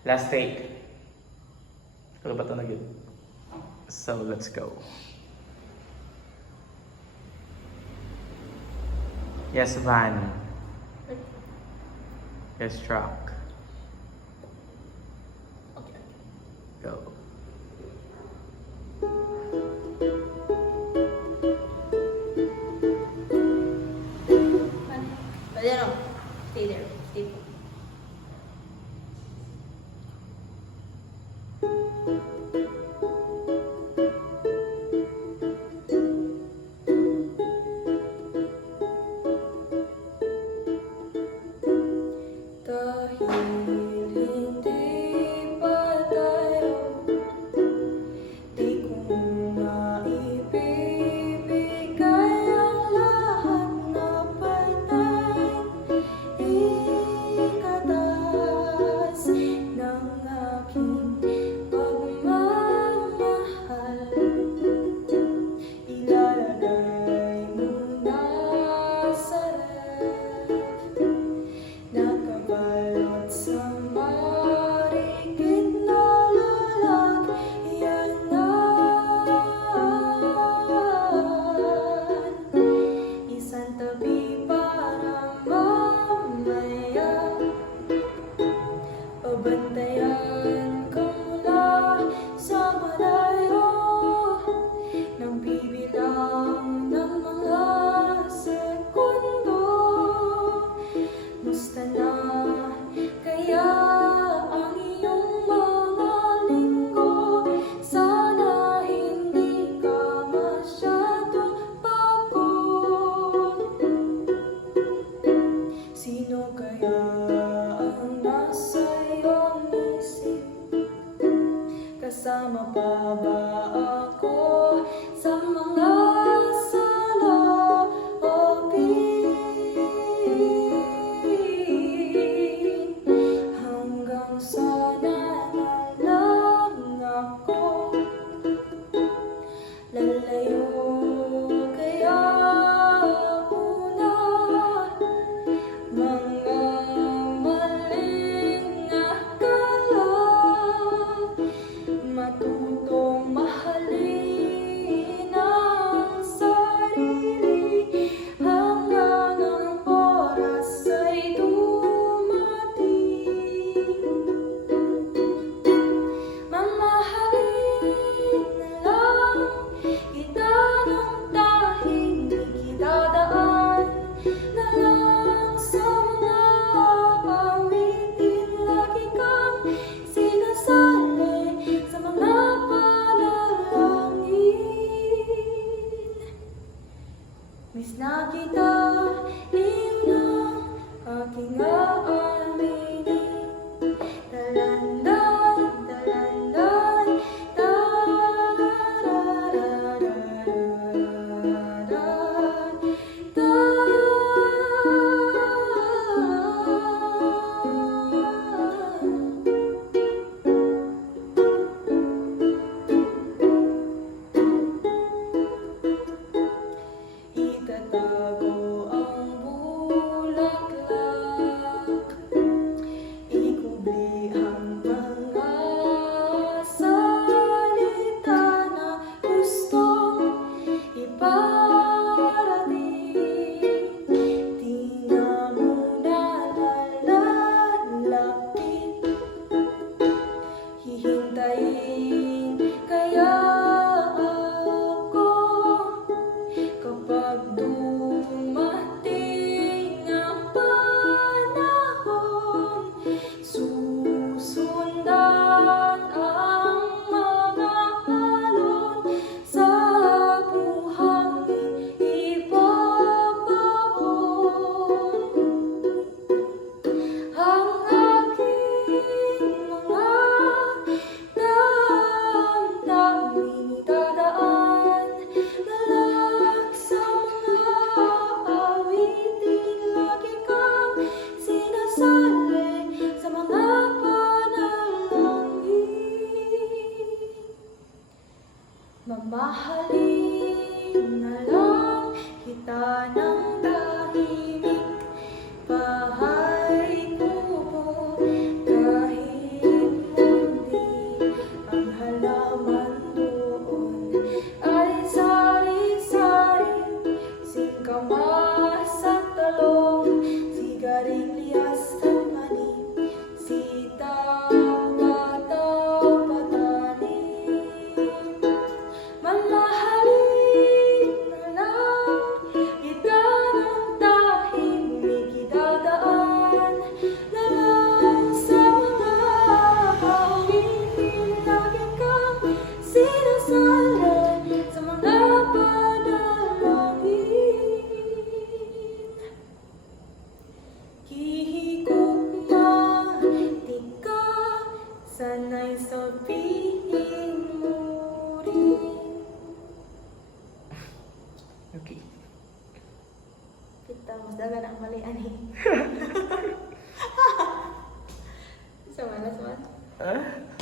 Last take. Kalo ba ito na yun? So, let's go. Yes, van. Yes, truck. Okay. Go. Pwede no? Stay there. Stay put. Dahil hindi pa tayo, di ko maibibigay ang lahat na patay. Ikatas ng aking pagmamahal, ilalagay muna sa ref, nakabalot sa marikit na lalagyanan, isang tabi para mamaya, pabantayan ka mula sa malayo, nang bibilang ng mga segundo. Musta na kaya ang iyong mga linggo? Sana hindi ka masyadong pagod. Sino kaya ang nasa iyong isip? Kasama pa ba ako sa mga saloobin? Hanggang sana na lang ako lalayo, kaya muna mga maling akala, matutong So, last one. Ah?